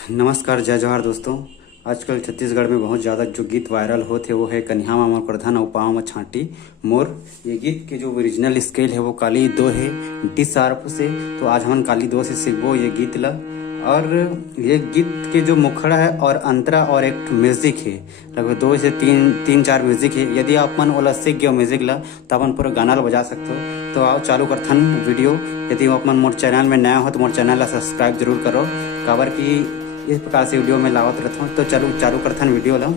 नमस्कार, जय जोहार दोस्तों। आजकल छत्तीसगढ़ में बहुत ज़्यादा जो गीत वायरल होते वो है कन्हा मामा प्रधान और पाँव में छांटी मोर। ये गीत के जो ओरिजिनल स्केल है वो काली दो है डी शार्प से। तो आज हम काली दो से सीखबो ये गीत ला। और ये गीत के जो मुखड़ा है और अंतरा और एक म्यूजिक है, लगभग दो से तीन चार म्यूजिक है। यदि आप मन ओला सीख गए म्यूजिक ला तो अपन पूरा गाना ला बजा सकते हो। तो आओ चालू करथन वीडियो। यदि आप मन मोर चैनल में नया हो तो मोर चैनल ला सब्सक्राइब जरूर करो, काबर कि इस प्रकार से वीडियो में लावत रहता हूँ। तो चलो चालू करथन वीडियो ला।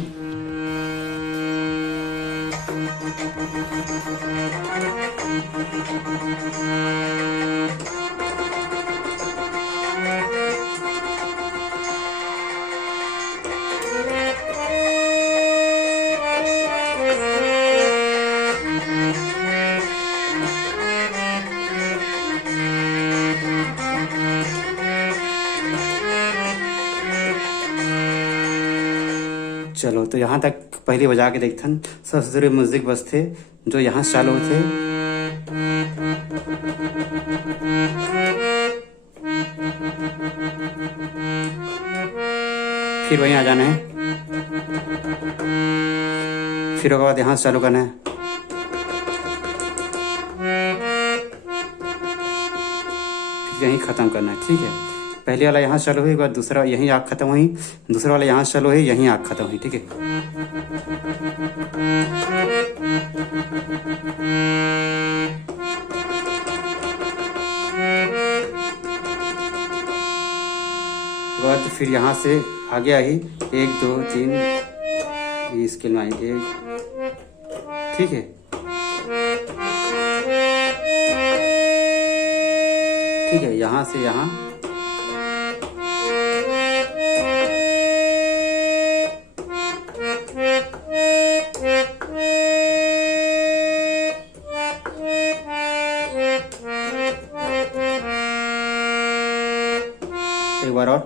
चलो तो यहाँ तक पहले बजा के देखथन। सबसे जरूरी म्यूजिक बजते जो यहाँ से चालू होते, फिर वहीं आ जाना है, फिर उसके बाद यहाँ से चालू करना है, फिर यहीं ख़त्म करना है। ठीक है, पहले वाला यहाँ चालू हुई, एक बार दूसरा यहीं आग खत्म हुई, दूसरा वाला यहाँ चालू हुई, यहीं आग खत्म हुई। ठीक है, बाद फिर यहाँ से आ गया ही 1 2 3 ये स्केल में आएंगे। ठीक है, ठीक है, यहाँ से यहाँ एक बार और।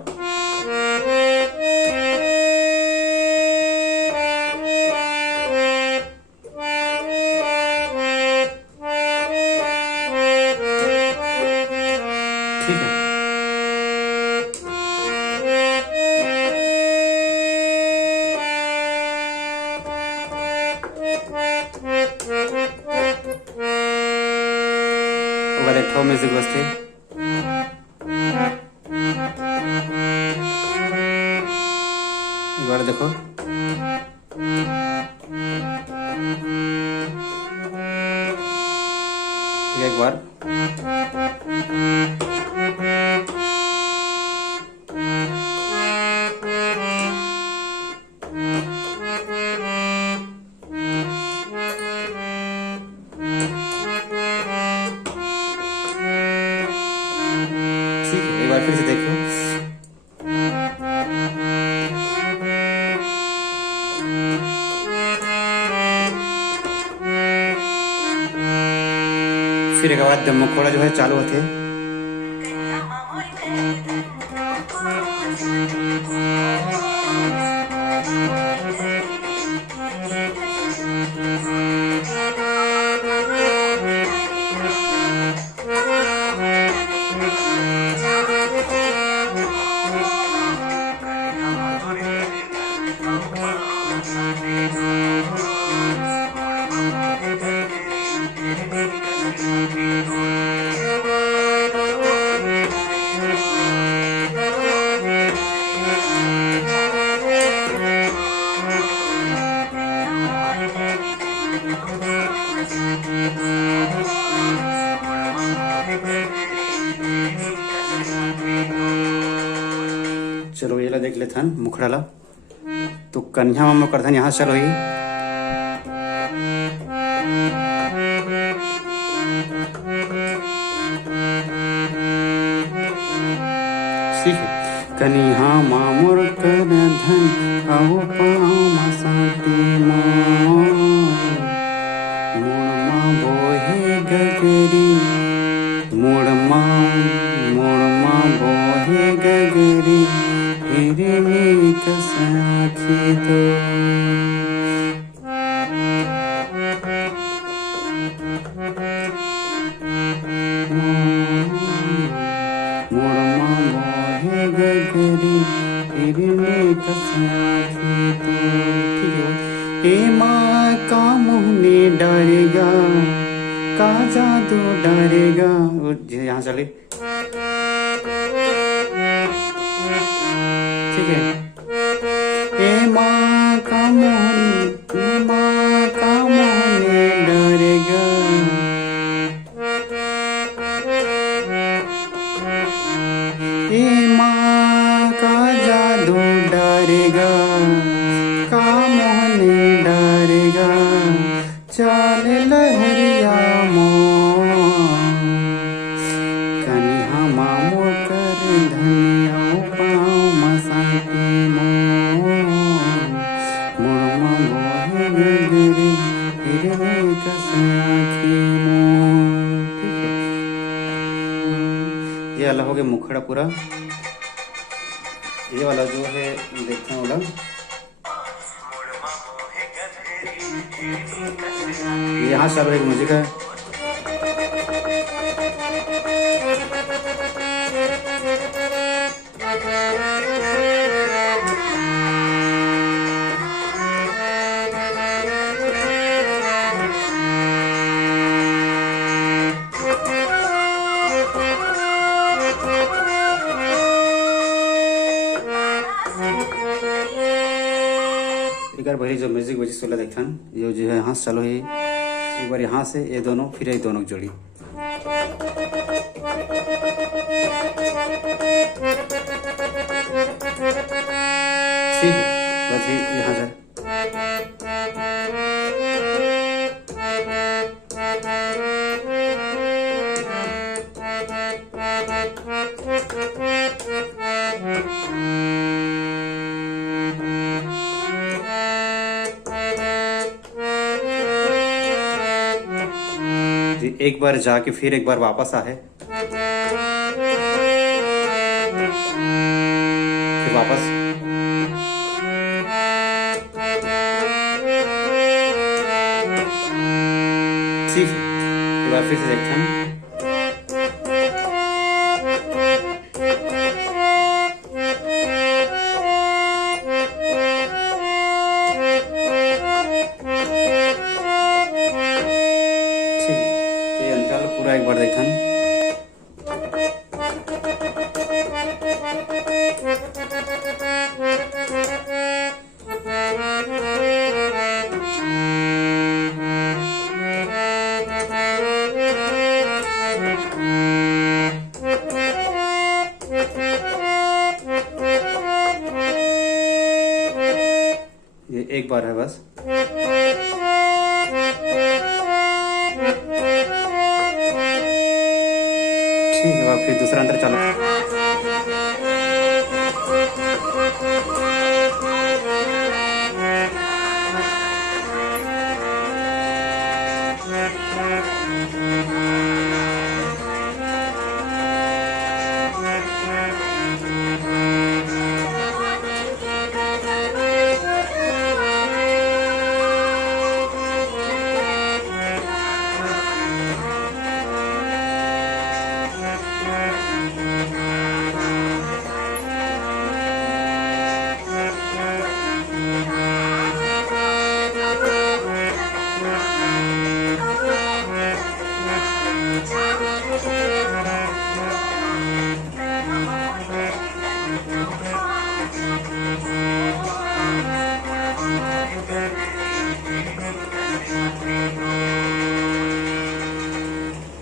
ठीक है, एक ठो म्यूजिक बजते, एक बार देखो। एक बार ठीक है, एक बार फिर से देखो। फिर एक बाद मुखड़ा जो है चालू होते, चलो ये ला देख लेथन मुखड़ा ला। तो कन्या मामा करथन यहाँ चलो ही, ठीक है। कन्या मामोर कर धन आओ पाँव मसाटी मोर मुड़मा बोहे गगरी, मुड़मा बोहे गगरी, हिरनी कसाखी दो। मुड़मा बोहे गगरी हिरने कसाखी तो ठीक है। हे माँ का मुहने डरेगा, का जादू डरेगा। यहाँ चले ठीक है। हे माँ का मुहने डरेगा, हे माँ का जादू डरेगा, का मोहने डरेगा। चाल लहरिया मोर कनिहा मामो कर धनिया पाँव मसाटी मोर मुड़मा मोहे गगरी हिरने कसाखी मोर। ठीक है, ये वाला हो गया मुखड़ा पूरा। ये वाला जो है देखते हैं वाला, यहाँ सब एक म्यूजिक है। एक बार भरी जो म्यूजिक बजी सोला देखन ये जो है यहाँ चलो ही एक बार यहाँ से ये दोनों फिर ये दोनों जोड़ी। ठीक है, बस यहाँ से एक बार जाके फिर एक बार वापस आए, फिर वापस ठीक है। एक बार फिर से देखते हैं। पूरा एक बार देखन। ये एक बार है बस। ठीक है, फिर दूसरा अंतर चालू।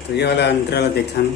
तो ये वाला अंतराल देखन।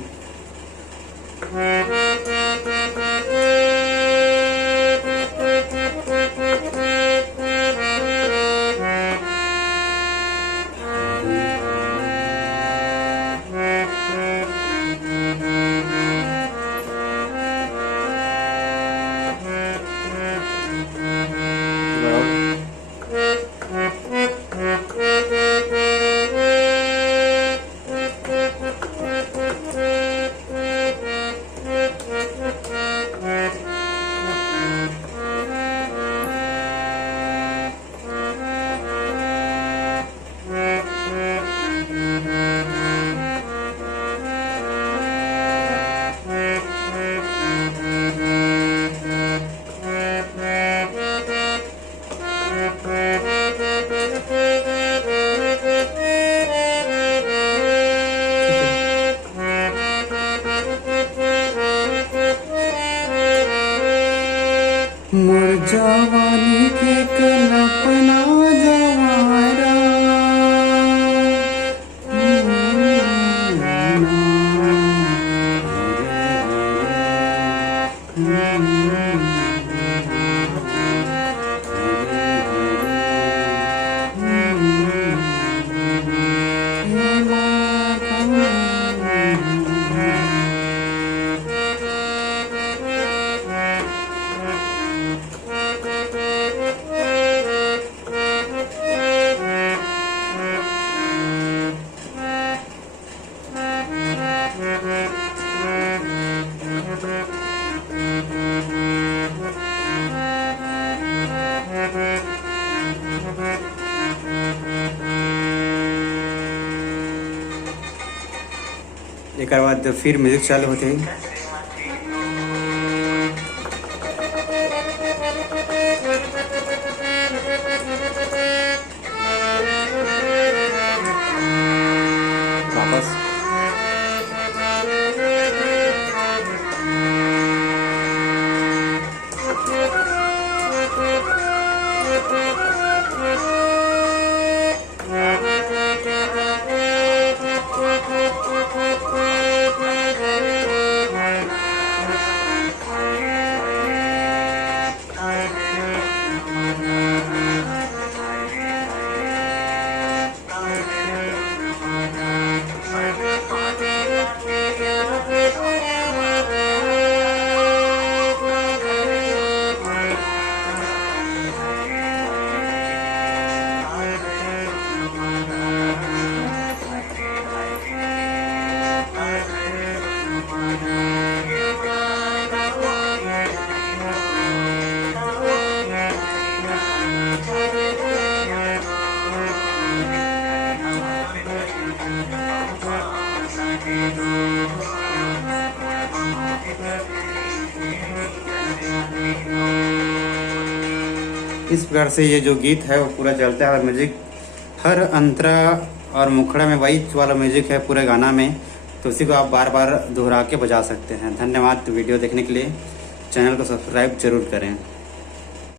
मोर जवानी के कल्पना जवारा एक बाद फिर म्यूजिक चालू होते हैं। वापस इस प्रकार से ये जो गीत है वो पूरा चलता है और म्यूजिक हर अंतरा और मुखड़ा में वही वाला म्यूजिक है पूरे गाना में, तो उसी को आप बार बार दोहरा के बजा सकते हैं। धन्यवाद वीडियो देखने के लिए। चैनल को सब्सक्राइब जरूर करें।